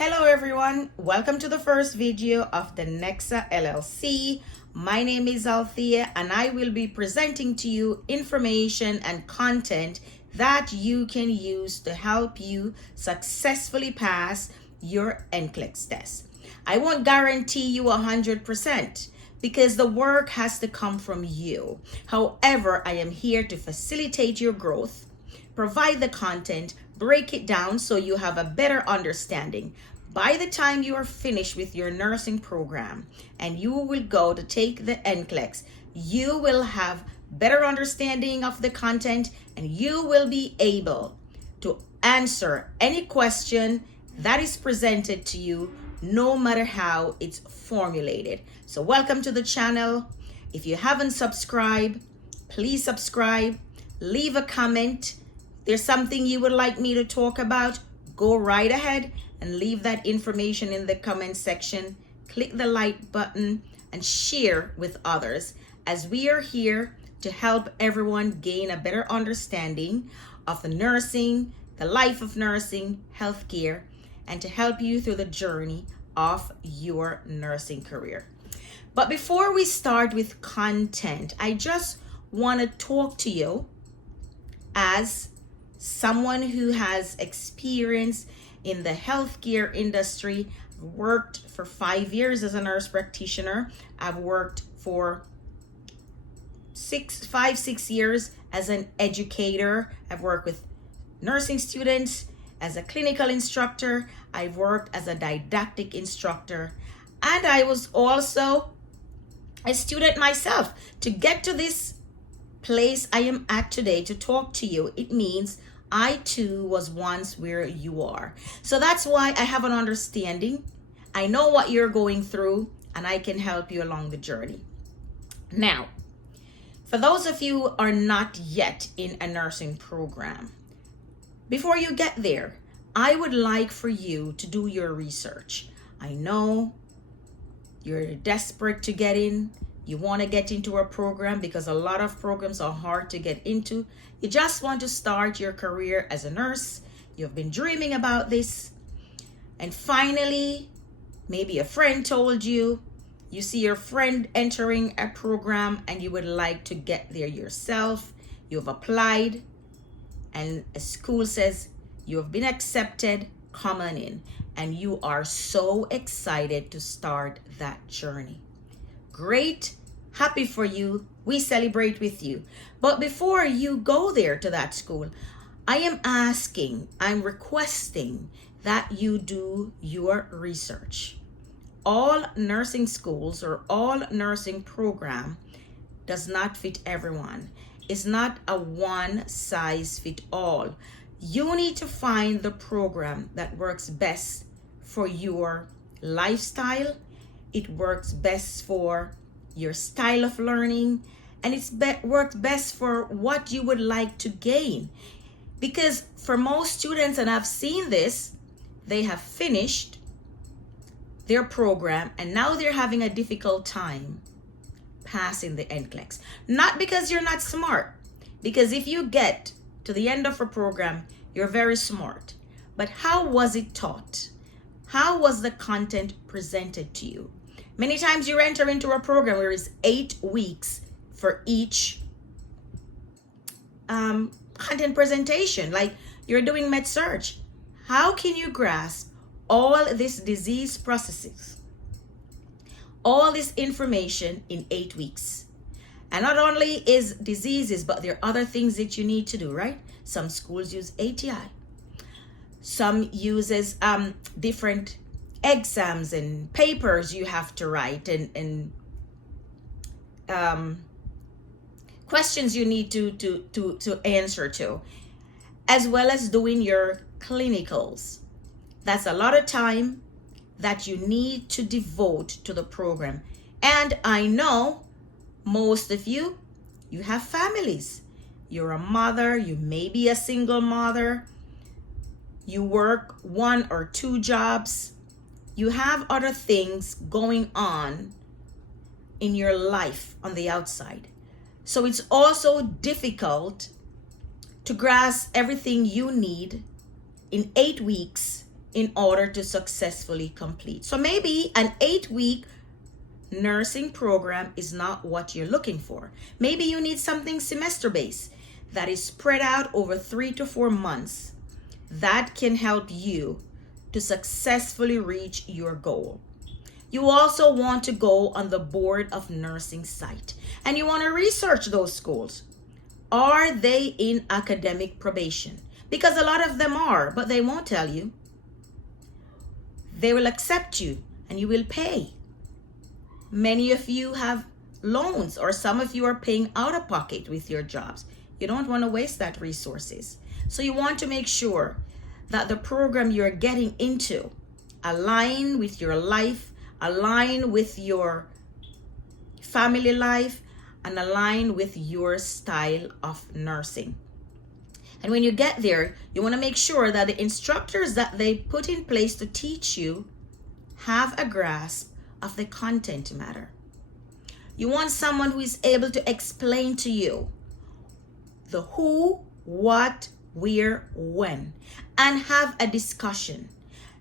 Hello everyone, welcome to the first video of the NCLEX LLC. My name is Althea and I will be presenting to you information and content that you can use to help you successfully pass your NCLEX test. I won't guarantee you 100% because the work has to come from you. However, I am here to facilitate your growth, provide the content, break it down so you have a better understanding. By the time you are finished with your nursing program and you will go to take the NCLEX, you will have better understanding of the content and you will be able to answer any question that is presented to you, no matter how it's formulated. So welcome to the channel. If you haven't subscribed, please subscribe, leave a comment. There's something you would like me to talk about, go right ahead and leave that information in the comment section. Click the like button and share with others, as we are here to help everyone gain a better understanding of the nursing, the life of nursing, healthcare, and to help you through the journey of your nursing career. But before we start with content, I just want to talk to you as someone who has experience in the healthcare industry. I've worked for 5 years as a nurse practitioner. I've worked for 6 years as an educator. I've worked with nursing students as a clinical instructor. I've worked as a didactic instructor, and I was also a student myself. To get to this place I am at today to talk to you, it means I too was once where you are. So that's why I have an understanding. I know what you're going through and I can help you along the journey. Now, for those of you who are not yet in a nursing program, before you get there, I would like for you to do your research. I know you're desperate to get in. You want to get into a program because a lot of programs are hard to get into. You just want to start your career as a nurse. You've been dreaming about this. And finally, maybe a friend told you. You see your friend entering a program and you would like to get there yourself. You've applied and a school says you have been accepted, come on in. And you are so excited to start that journey. Great. Happy for you. We celebrate with you. But before you go there to that school, I'm requesting that you do your research. All nursing schools or all nursing program does not fit everyone. It's not a one size fit all. You need to find the program that works best for your lifestyle. It works best for your style of learning, and it's works best for what you would like to gain. Because for most students, and I've seen this, they have finished their program and now they're having a difficult time passing the NCLEX. Not because you're not smart, because if you get to the end of a program, you're very smart. But how was it taught? How was the content presented to you? Many times you enter into a program where it's 8 weeks for each content presentation, like you're doing med search. How can you grasp all this disease processes, all this information in 8 weeks? And not only is diseases, but there are other things that you need to do, right? Some schools use ATI. Some uses different exams and papers you have to write, and questions you need to answer to, as well as doing your clinicals. That's a lot of time that you need to devote to the program. And I know most of you have families. You're a mother, you may be a single mother, you work 1 or 2 jobs. You have other things going on in your life on the outside. So it's also difficult to grasp everything you need in 8 weeks in order to successfully complete. So maybe an 8-week nursing program is not what you're looking for. Maybe you need something semester-based that is spread out over 3 to 4 months that can help you to successfully reach your goal. You also want to go on the Board of Nursing site and you want to research those schools. Are they in academic probation? Because a lot of them are, but they won't tell you. They will accept you and you will pay. Many of you have loans, or some of you are paying out of pocket with your jobs. You don't want to waste that resources. So you want to make sure that the program you're getting into align with your life, align with your family life, and align with your style of nursing. And when you get there, you want to make sure that the instructors that they put in place to teach you have a grasp of the content matter. You want someone who is able to explain to you the who, what, where, when, and have a discussion,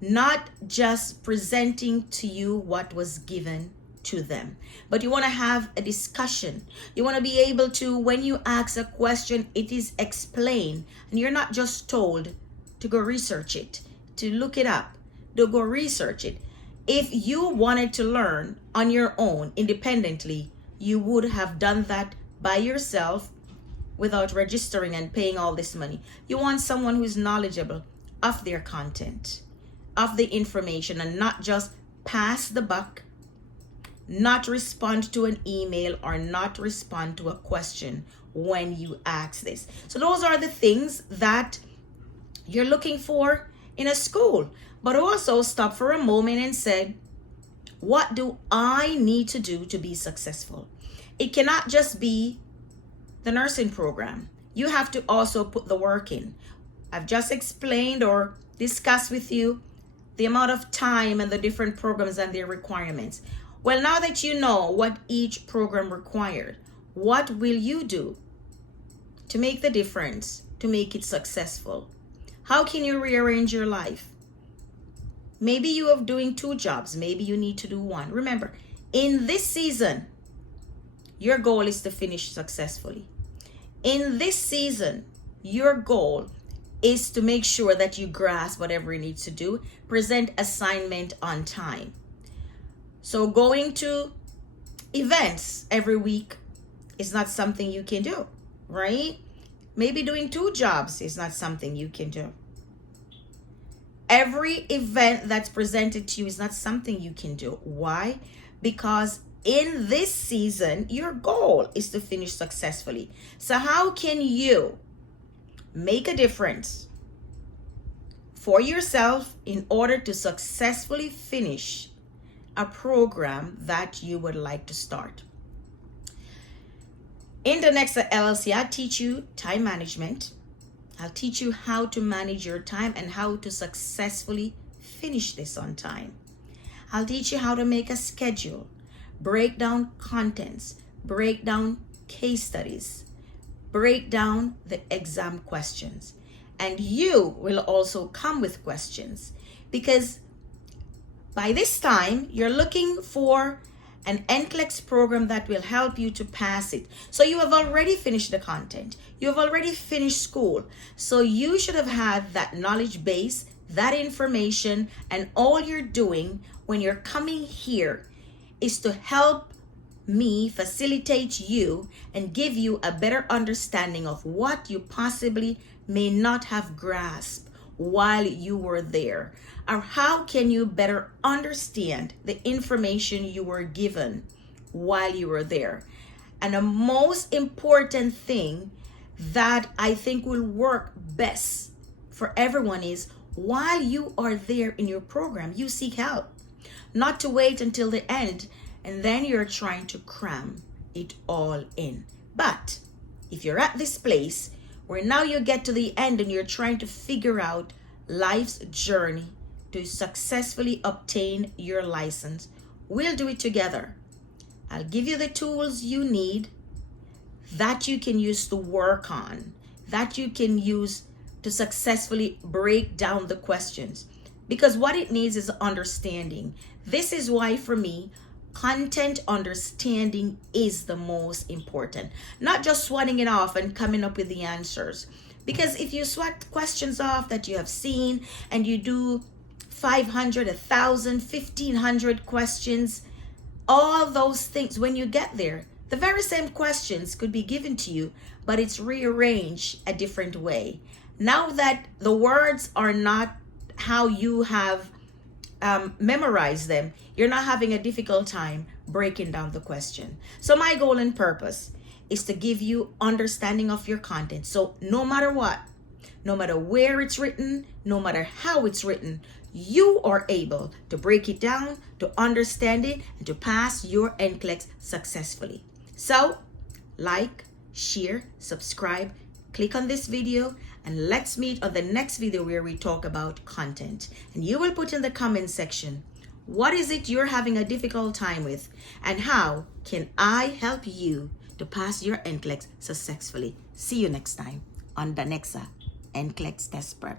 not just presenting to you what was given to them, but you want to have a discussion. You want to be able to, when you ask a question, it is explained and you're not just told to go research it, to look it up, to go research it. If you wanted to learn on your own independently, you would have done that by yourself without registering and paying all this money. You want someone who is knowledgeable of their content, of the information, and not just pass the buck, not respond to an email, or not respond to a question when you ask this. So those are the things that you're looking for in a school. But also stop for a moment and say, what do I need to do to be successful? It cannot just be the nursing program. You have to also put the work in. I've just explained or discussed with you the amount of time and the different programs and their requirements. Well, now that you know what each program required, what will you do to make the difference, to make it successful? How can you rearrange your life? Maybe you are doing 2 jobs. Maybe you need to do 1. Remember, in this season, your goal is to finish successfully. In this season, your goal is to make sure that you grasp whatever you need to do, present assignment on time. So going to events every week is not something you can do, right? Maybe doing 2 jobs is not something you can do. Every event that's presented to you is not something you can do. Why? Because in this season, your goal is to finish successfully. So how can you make a difference for yourself in order to successfully finish a program that you would like to start? In the NCLEX LLC, I teach you time management. I'll teach you how to manage your time and how to successfully finish this on time. I'll teach you how to make a schedule, break down contents, break down case studies, break down the exam questions. And you will also come with questions, because by this time you're looking for an NCLEX program that will help you to pass it. So you have already finished the content. You have already finished school. So you should have had that knowledge base, that information, and all you're doing when you're coming here is to help me facilitate you and give you a better understanding of what you possibly may not have grasped while you were there, or how can you better understand the information you were given while you were there. And the most important thing that I think will work best for everyone is, while you are there in your program, you seek help, not to wait until the end and then you're trying to cram it all in. But if you're at this place where now you get to the end and you're trying to figure out life's journey to successfully obtain your license, we'll do it together. I'll give you the tools you need that you can use to work on, that you can use to successfully break down the questions. because what it needs is understanding. This is why for me, content understanding is the most important, not just swatting it off and coming up with the answers. Because if you swat questions off that you have seen and you do 500, 1,000, 1,500 questions, all those things, when you get there, the very same questions could be given to you, but it's rearranged a different way. Now that the words are not how you have memorized them, you're not having a difficult time breaking down the question. So my goal and purpose is to give you understanding of your content. So no matter what, no matter where it's written, no matter how it's written, you are able to break it down, to understand it, and to pass your NCLEX successfully. So, like, share, subscribe, click on this video, and let's meet on the next video where we talk about content. And you will put in the comment section, what is it you're having a difficult time with, and how can I help you to pass your NCLEX successfully? See you next time on the next NCLEX Test Prep.